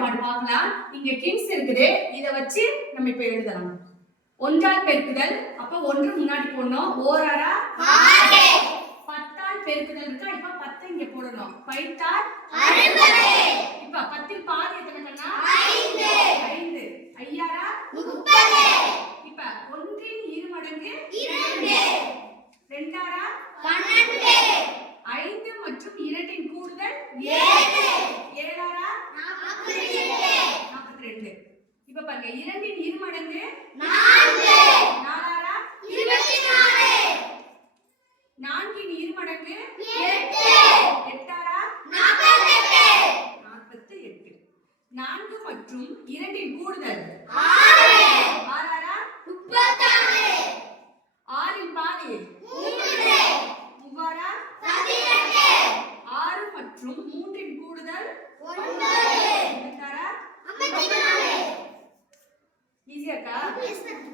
வாய்ப்பாடு பார்க்கலாம் இங்க கிங்ஸ் இருக்குது. இத வச்சு நம்ம இப்ப எழுதலாம். ஒன்றால் பெருக்குதல் அப்ப ஒன்று முன்னாடி போடணும். ஓராரா? பத்தால் பெருக்குதல் இருக்கா? இப்ப பத்து இங்க போடணும். பைத்தால் இப்ப பத்தில் பாதி எத்தனை ஐந்து. ஐயாரா? இப்ப ஒன்றின் இரு மடங்கு ரெண்டாரா? ஐந்து மற்றும் இரண்டின் கூடுதல் ஏழாரா நாற்பத்தி ரெண்டு இப்ப பாருங்க இரண்டின் இரு மடங்கு நாலாரா? நான்கின் இரு மடங்கு எட்டாரா? நாற்பத்தி எட்டு. நான்கு மற்றும் இரண்டின் கூடுதல் இருபத்தாறா ஈஸியாக்கா